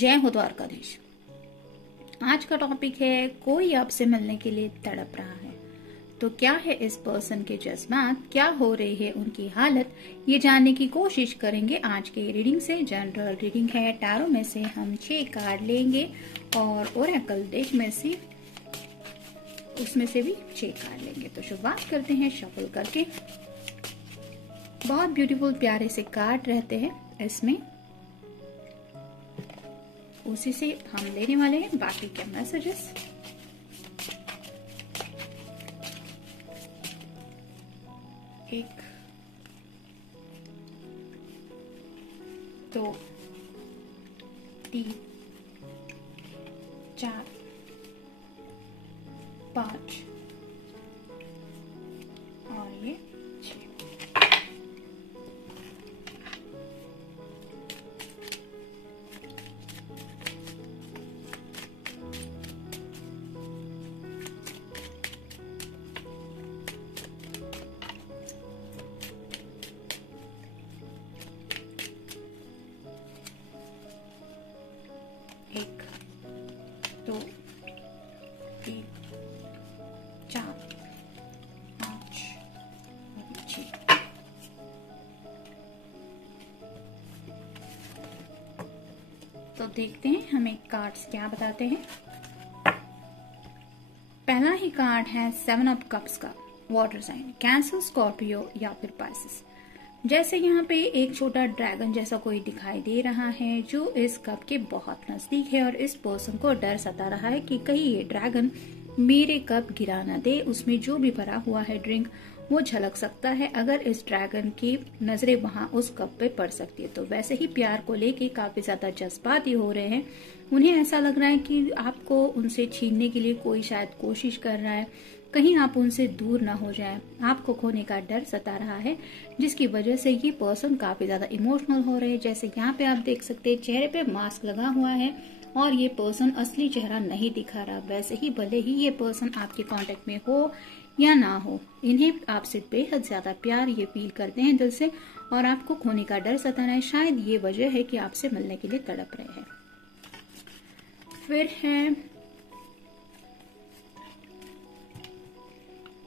जय हो द्वारकाधीश। आज का टॉपिक है कोई आपसे मिलने के लिए तड़प रहा है। तो क्या है इस पर्सन के जज्बात, क्या हो रही है उनकी हालत, ये जानने की कोशिश करेंगे आज के रीडिंग से। जनरल रीडिंग है, टैरो में से हम 6 कार्ड लेंगे और ओरेकल डेक में से उसमें से भी 6 कार्ड लेंगे। तो शुरुआत करते हैं शफल करके। बहुत ब्यूटीफुल प्यारे से कार्ड रहते हैं इसमें, उसी से हम लेने वाले हैं बाकी के मैसेजेस। एक, दो, 3, 4, 5 और ये 6। एक, दो, 3, 4, 5 और 6। तो देखते हैं हमें कार्ड्स क्या बताते हैं। पहला ही कार्ड है 7 ऑफ कप्स का, वाटर साइन, कैंसर, स्कॉर्पियो या फिर पाइसेस। जैसे यहाँ पे एक छोटा ड्रैगन जैसा कोई दिखाई दे रहा है जो इस कप के बहुत नजदीक है और इस पर्सन को डर सता रहा है कि कहीं ये ड्रैगन मेरे कप गिरा ना दे, उसमें जो भी भरा हुआ है ड्रिंक वो झलक सकता है अगर इस ड्रैगन की नजरें वहां उस कप पे पड़ सकती है। तो वैसे ही प्यार को लेके काफी ज्यादा जज्बाती हो रहे हैं। उन्हें ऐसा लग रहा है कि आपको उनसे छीनने के लिए कोई शायद कोशिश कर रहा है, कहीं आप उनसे दूर ना हो जाएं। आपको खोने का डर सता रहा है जिसकी वजह से ये पर्सन काफी ज्यादा इमोशनल हो रहे हैं। जैसे यहाँ पे आप देख सकते हैं चेहरे पे मास्क लगा हुआ है और ये पर्सन असली चेहरा नहीं दिखा रहा। वैसे ही भले ही ये पर्सन आपके कांटेक्ट में हो या ना हो, इन्हें आपसे बेहद ज्यादा प्यार ये फील करते हैं दिल से और आपको खोने का डर सता रहा है। शायद ये वजह है कि आपसे मिलने के लिए तड़प रहे हैं। फिर है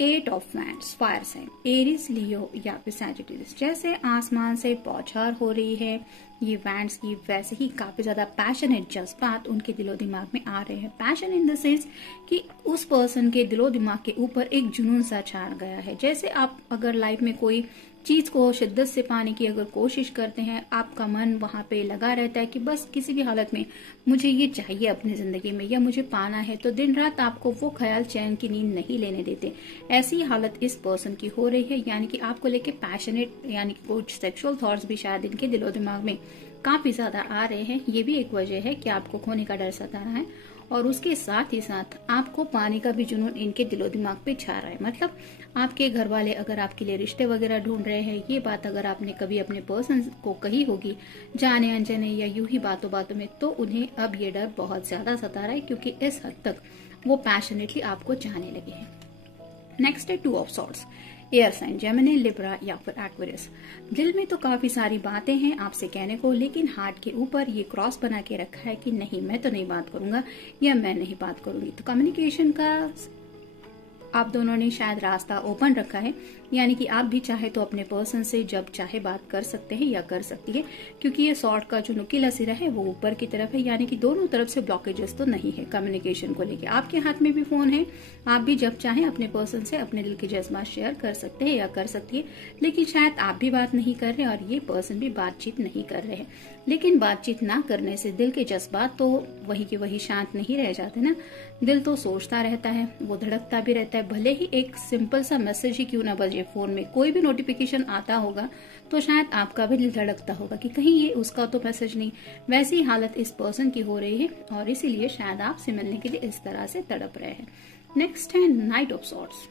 8 of wands, fire sign, Aries, Leo या फिर सैजिटेरियस। जैसे आसमान से बौछार हो रही है ये वैंड्स की, वैसे ही काफी ज्यादा पैशनेट जज्बात उनके दिलो दिमाग में आ रहे हैं। पैशन इन द सेंस कि उस पर्सन के दिलो दिमाग के ऊपर एक जुनून सा छा गया है। जैसे आप अगर लाइफ में कोई चीज को शिद्दत से पाने की अगर कोशिश करते हैं, आपका मन वहां पे लगा रहता है कि बस किसी भी हालत में मुझे ये चाहिए अपनी जिंदगी में या मुझे पाना है, तो दिन रात आपको वो ख्याल चैन की नींद नहीं लेने देते। ऐसी हालत इस पर्सन की हो रही है, यानी कि आपको लेके पैशनेट यानी कि कुछ सेक्सुअल थॉट्स भी शायद इनके दिलो दिमाग में काफी ज्यादा आ रहे हैं। ये भी एक वजह है कि आपको खोने का डर सता रहा है और उसके साथ ही साथ आपको पाने का भी जुनून इनके दिलो दिमाग पे छा रहा है। मतलब आपके घर वाले अगर आपके लिए रिश्ते वगैरह ढूंढ रहे हैं, ये बात अगर आपने कभी अपने पर्सन को कही होगी जाने अनजाने या यूं ही बातों बातों में, तो उन्हें अब ये डर बहुत ज्यादा सता रहा है क्योंकि इस हद तक वो पैशनेटली आपको चाहने लगे हैं। नेक्स्ट है 2 of swords, air sign, Gemini, Libra या फिर एक्वेरियस। दिल में तो काफी सारी बातें हैं आपसे कहने को, लेकिन हार्ट के ऊपर ये क्रॉस बना के रखा है कि नहीं मैं तो नहीं बात करूंगा या मैं नहीं बात करूंगी। तो कम्युनिकेशन का आप दोनों ने शायद रास्ता ओपन रखा है, यानी कि आप भी चाहे तो अपने पर्सन से जब चाहे बात कर सकते हैं या कर सकती है, क्योंकि ये सॉर्ड का जो नुकीला सिरा है वो ऊपर की तरफ है, यानी कि दोनों तरफ से ब्लॉकेजेस तो नहीं है कम्युनिकेशन को लेके। आपके हाथ में भी फोन है, आप भी जब चाहे अपने पर्सन से अपने दिल के जज्बात शेयर कर सकते हैं या कर सकती है, लेकिन शायद आप भी बात नहीं कर रहे और ये पर्सन भी बातचीत नहीं कर रहे हैं। लेकिन बातचीत ना करने से दिल के जज्बात तो वही के वही शांत नहीं रह जाते ना। दिल तो सोचता रहता है, वो धड़कता भी रहता है। भले ही एक सिंपल सा मैसेज ही क्यों ना बजे, फोन में कोई भी नोटिफिकेशन आता होगा तो शायद आपका भी दिल धड़कता होगा कि कहीं ये उसका तो मैसेज नहीं। वैसी हालत इस पर्सन की हो रही है और इसीलिए शायद आपसे मिलने के लिए इस तरह से तड़प रहे हैं। नेक्स्ट है knight of swords,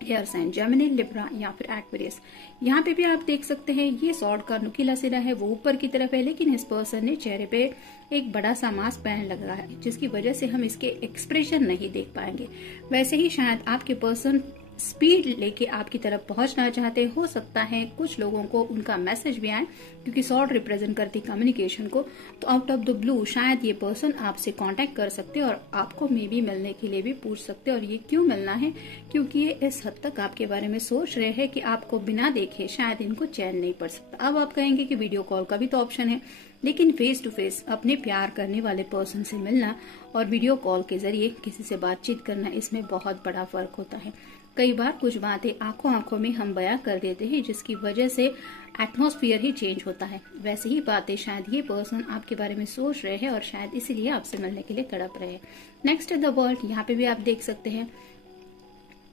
air sign, Gemini, Libra या फिर एक्वेरियस। यहाँ पे भी आप देख सकते हैं ये सॉर्ड का नुकीला सिरा है वो ऊपर की तरफ है, लेकिन इस पर्सन ने चेहरे पे एक बड़ा सा मास्क पहन लगा है जिसकी वजह से हम इसके एक्सप्रेशन नहीं देख पाएंगे। वैसे ही शायद आपके पर्सन स्पीड लेके आपकी तरफ पहुंचना चाहते। हो सकता है कुछ लोगों को उनका मैसेज भी आए, क्योंकि सॉर्ड रिप्रेजेंट करती कम्युनिकेशन को। तो आउट ऑफ द ब्लू शायद ये पर्सन आपसे कांटेक्ट कर सकते और आपको मे बी मिलने के लिए भी पूछ सकते। और ये क्यों मिलना है? क्योंकि ये इस हद तक आपके बारे में सोच रहे हैं कि आपको बिना देखे शायद इनको चैन नहीं पड़ सकता। अब आप कहेंगे कि वीडियो कॉल का भी तो ऑप्शन है, लेकिन फेस टू फेस अपने प्यार करने वाले पर्सन से मिलना और वीडियो कॉल के जरिए किसी से बातचीत करना, इसमें बहुत बड़ा फर्क होता है। कई बार कुछ बातें आंखों आंखों में हम बयां कर देते हैं, जिसकी वजह से एटमॉस्फेयर ही चेंज होता है। वैसे ही बातें शायद ये पर्सन आपके बारे में सोच रहे हैं और शायद इसीलिए आपसे मिलने के लिए तड़प रहे हैं। नेक्स्ट है द वर्ल्ड। यहाँ पे भी आप देख सकते हैं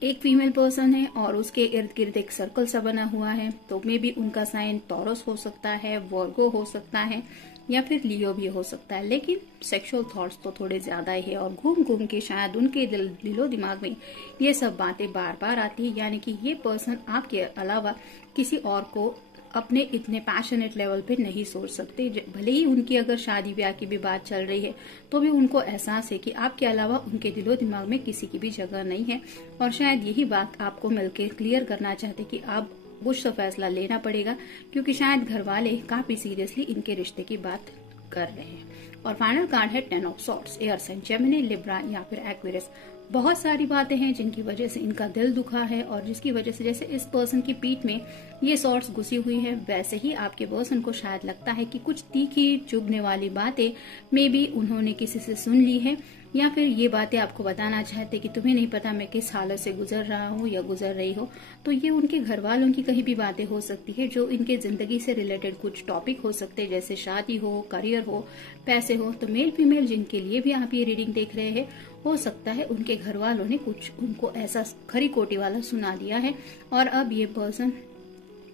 एक फीमेल पर्सन है और उसके इर्द गिर्द एक सर्कल सा बना हुआ है। तो मे बी उनका साइन टॉरस हो सकता है, वर्गो हो सकता है, या फिर लियो भी हो सकता है। लेकिन सेक्सुअल थॉट्स तो थोड़े ज्यादा ही है और घूम घूम के शायद उनके दिलो दिमाग में ये सब बातें बार बार आती है। यानी कि ये पर्सन आपके अलावा किसी और को अपने इतने पैशनेट लेवल पे नहीं सोच सकते। भले ही उनकी अगर शादी ब्याह की भी बात चल रही है, तो भी उनको एहसास है कि आपके अलावा उनके दिलो दिमाग में किसी की भी जगह नहीं है। और शायद यही बात आपको मिलके क्लियर करना चाहते कि आप कुछ तो फैसला लेना पड़ेगा, क्योंकि शायद घर वाले काफी सीरियसली इनके रिश्ते की बात कर रहे हैं। और फाइनल कार्ड है 10 of swords. Air sign Gemini, Libra या फिर एक्वेरियस। बहुत सारी बातें हैं जिनकी वजह से इनका दिल दुखा है और जिसकी वजह से जैसे इस पर्सन की पीठ में ये सॉर्ड्स घुसी हुई है, वैसे ही आपके पर्सन को शायद लगता है कि कुछ तीखी चुभने वाली बातें मे बी उन्होंने किसी से सुन ली है, या फिर ये बातें आपको बताना चाहते कि तुम्हें नहीं पता मैं किस हालत से गुजर रहा हूँ या गुजर रही हो। तो ये उनके घर वालों की कहीं भी बातें हो सकती है, जो इनके जिंदगी से रिलेटेड कुछ टॉपिक हो सकते हैं, जैसे शादी हो, करियर हो, पैसे हो। तो मेल फीमेल जिनके लिए भी आप ये रीडिंग देख रहे हैं, हो सकता है उनके घर वालों ने कुछ उनको ऐसा खरी कोटी वाला सुना दिया है और अब ये पर्सन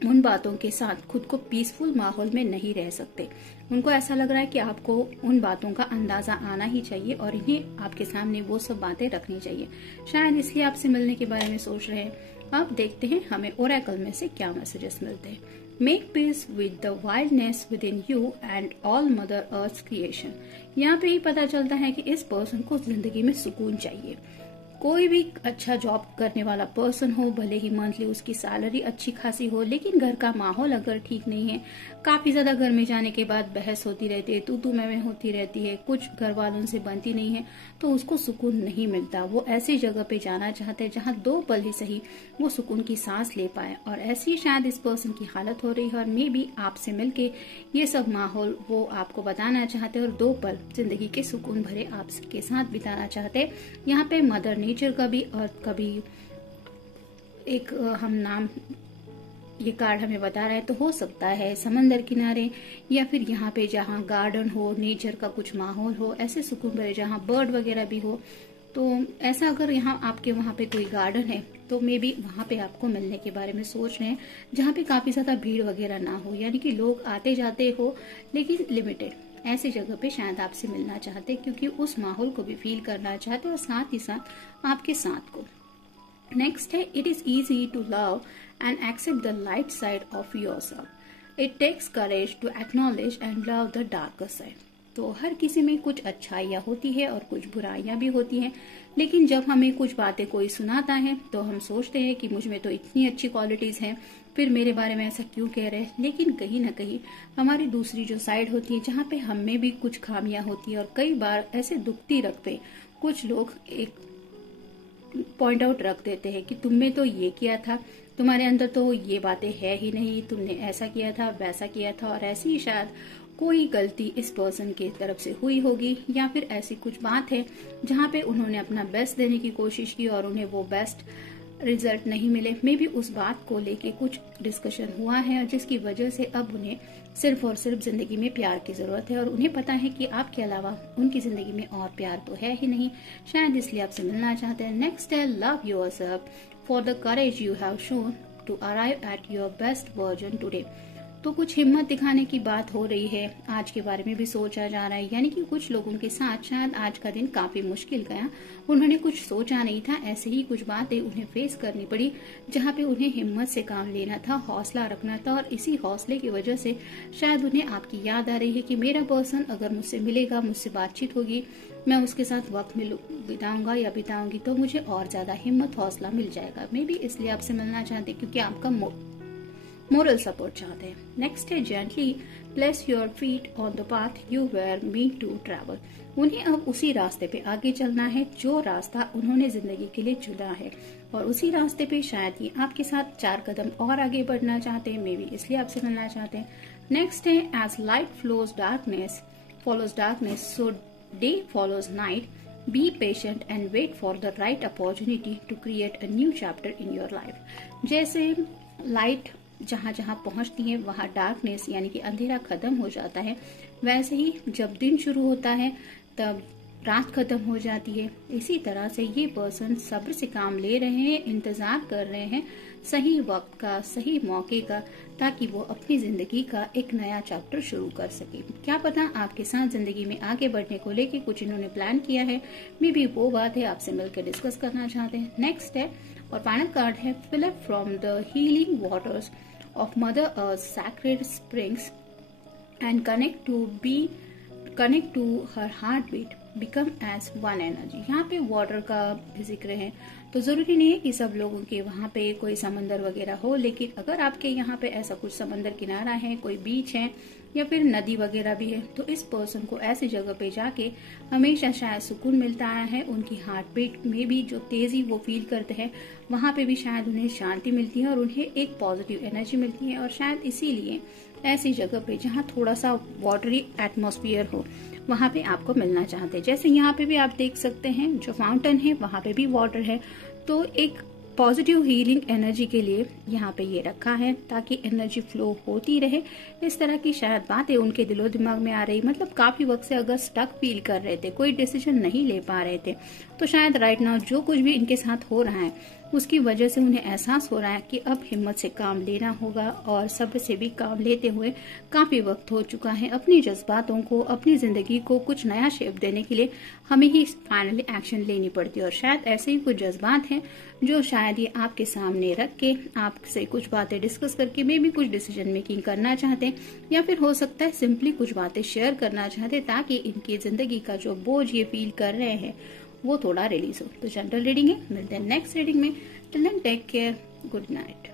उन बातों के साथ खुद को पीसफुल माहौल में नहीं रह सकते। उनको ऐसा लग रहा है कि आपको उन बातों का अंदाजा आना ही चाहिए और इन्हें आपके सामने वो सब बातें रखनी चाहिए। शायद इसलिए आपसे मिलने के बारे में सोच रहे हैं। अब देखते हैं हमें ओरेकल में से क्या मैसेजेस मिलते हैं। Make peace with the wildness with in you and all mother earth creation. यहाँ पे ही पता चलता है कि इस पर्सन को जिंदगी में सुकून चाहिए। कोई भी अच्छा जॉब करने वाला पर्सन हो, भले ही मंथली उसकी सैलरी अच्छी खासी हो, लेकिन घर का माहौल अगर ठीक नहीं है, काफी ज्यादा घर में जाने के बाद बहस होती रहती है, तू मैं होती रहती है, कुछ घर वालों से बनती नहीं है, तो उसको सुकून नहीं मिलता। वो ऐसी जगह पे जाना चाहते हैं जहाँ 2 पल ही सही वो सुकून की सांस ले पाए, और ऐसी शायद इस पर्सन की हालत हो रही है। और मे बी आपसे मिलके ये सब माहौल वो आपको बताना चाहते हैं और 2 पल जिंदगी के सुकून भरे आपके साथ बिताना चाहते हैं। यहाँ पे मदर नेचर का भी और कभी एक हम नाम ये कार्ड हमें बता रहा है, तो हो सकता है समंदर किनारे या फिर यहाँ पे जहाँ गार्डन हो, नेचर का कुछ माहौल हो, ऐसे सुकून भरे जहाँ बर्ड वगैरह भी हो। तो ऐसा अगर यहाँ आपके वहाँ पे कोई गार्डन है, तो मे बी वहाँ पे आपको मिलने के बारे में सोच रहे हैं, जहाँ पे काफी ज्यादा भीड़ वगैरह ना हो, यानी कि लोग आते जाते हो लेकिन लिमिटेड। ऐसी जगह पे शायद आपसे मिलना चाहते, क्योंकि उस माहौल को भी फील करना चाहते और साथ ही साथ आपके साथ को। नेक्स्ट है it is easy to love and accept the light side of yourself. It takes courage to acknowledge and love the darker side. तो हर किसी में कुछ अच्छाइयाँ होती है और कुछ बुराइयां भी होती हैं, लेकिन जब हमें कुछ बातें कोई सुनाता है तो हम सोचते हैं कि मुझ में तो इतनी अच्छी क्वालिटीज हैं, फिर मेरे बारे में ऐसा क्यों कह रहे हैं। लेकिन कहीं ना कहीं हमारी दूसरी जो साइड होती है, जहाँ पे हम में भी कुछ खामियां होती है और कई बार ऐसे दुखती रख पे कुछ लोग एक पॉइंट आउट रख देते हैं कि तुमने तो ये किया था, तुम्हारे अंदर तो ये बातें है ही नहीं, तुमने ऐसा किया था, वैसा किया था। और ऐसी ही शायद कोई गलती इस पर्सन की तरफ से हुई होगी, या फिर ऐसी कुछ बात है जहाँ पे उन्होंने अपना बेस्ट देने की कोशिश की और उन्हें वो बेस्ट रिजल्ट नहीं मिले। मे बी उस बात को लेके कुछ डिस्कशन हुआ है, जिसकी वजह से अब उन्हें सिर्फ और सिर्फ जिंदगी में प्यार की जरूरत है, और उन्हें पता है कि आपके अलावा उनकी जिंदगी में और प्यार तो है ही नहीं। शायद इसलिए आपसे मिलना चाहते हैं। नेक्स्ट है love yourself for the courage you have shown to arrive at your best version today. तो कुछ हिम्मत दिखाने की बात हो रही है, आज के बारे में भी सोचा जा रहा है, यानी कि कुछ लोगों के साथ शायद आज का दिन काफी मुश्किल गया। उन्होंने कुछ सोचा नहीं था, ऐसे ही कुछ बातें उन्हें फेस करनी पड़ी जहाँ पे उन्हें हिम्मत से काम लेना था, हौसला रखना था, और इसी हौसले की वजह से शायद उन्हें आपकी याद आ रही है कि मेरा पर्सन अगर मुझसे मिलेगा, मुझसे बातचीत होगी, मैं उसके साथ वक्त बिताऊंगा या बिताऊंगी तो मुझे और ज्यादा हिम्मत हौसला मिल जाएगा। मे बी इसलिए आपसे मिलना चाहते क्योंकि आपका मोरल सपोर्ट चाहते हैं। नेक्स्ट है gently place your feet on the path you were meant to travel. उन्हें अब उसी रास्ते पे आगे चलना है जो रास्ता उन्होंने जिंदगी के लिए चुना है, और उसी रास्ते पे शायद ये आपके साथ 4 कदम और आगे बढ़ना चाहते हैं, मे बी इसलिए आपसे मिलना चाहते हैं। नेक्स्ट है as light follows darkness follows darkness, so day follows night. Be patient and wait for the right opportunity to create a new chapter in your life. जैसे लाइट जहाँ जहाँ पहुँचती है वहाँ डार्कनेस यानी कि अंधेरा खत्म हो जाता है, वैसे ही जब दिन शुरू होता है तब रात खत्म हो जाती है। इसी तरह से ये पर्सन सब्र से काम ले रहे हैं, इंतजार कर रहे हैं सही वक्त का, सही मौके का, ताकि वो अपनी जिंदगी का एक नया चैप्टर शुरू कर सके। क्या पता आपके साथ जिंदगी में आगे बढ़ने को लेके कुछ इन्होंने प्लान किया है, मे बी वो बात है आपसे मिलकर डिस्कस करना चाहते हैं। नेक्स्ट है और फाइनल कार्ड है fill up from the healing waters of mother earth sacred springs and connect to her heart beat, become as one energy. यहाँ पे वाटर का जिक्र है, तो जरूरी नहीं है कि सब लोगों के वहाँ पे कोई समंदर वगैरह हो, लेकिन अगर आपके यहाँ पे ऐसा कुछ समंदर किनारा है, कोई बीच है या फिर नदी वगैरह भी है, तो इस पर्सन को ऐसी जगह पे जाके हमेशा शायद सुकून मिलता है। उनकी हार्ट बीट में भी जो तेजी वो फील करते हैं, वहाँ पे भी शायद उन्हें शांति मिलती है और उन्हें एक पॉजिटिव एनर्जी मिलती है, और शायद इसीलिए ऐसी जगह पे जहाँ थोड़ा सा वाटरी एटमॉस्फेयर हो वहाँ पे आपको मिलना चाहते हैं। जैसे यहाँ पे भी आप देख सकते हैं जो फाउंटेन है वहाँ पे भी वाटर है, तो एक पॉजिटिव हीलिंग एनर्जी के लिए यहाँ पे ये रखा है ताकि एनर्जी फ्लो होती रहे। इस तरह की शायद बातें उनके दिलो दिमाग में आ रही, मतलब काफी वक्त से अगर स्टक फील कर रहे थे, कोई डिसीजन नहीं ले पा रहे थे, तो शायद राइट नाउ जो कुछ भी इनके साथ हो रहा है उसकी वजह से उन्हें एहसास हो रहा है कि अब हिम्मत से काम लेना होगा, और सब्र से भी काम लेते हुए काफी वक्त हो चुका है। अपनी जज्बातों को, अपनी जिंदगी को कुछ नया शेप देने के लिए हमें ही फाइनली एक्शन लेनी पड़ती है, और शायद ऐसे ही कुछ जज्बात हैं जो शायद ये आपके सामने रख के आपसे कुछ बातें डिस्कस करके मे भी कुछ डिसीजन मेकिंग करना चाहते हैं, या फिर हो सकता है सिंपली कुछ बातें शेयर करना चाहते हैं ताकि इनकी जिंदगी का जो बोझ ये फील कर रहे हैं वो थोड़ा रिलीज हो। तो जनरल रीडिंग है, मिलते हैं नेक्स्ट रीडिंग में। Till then take care, good night.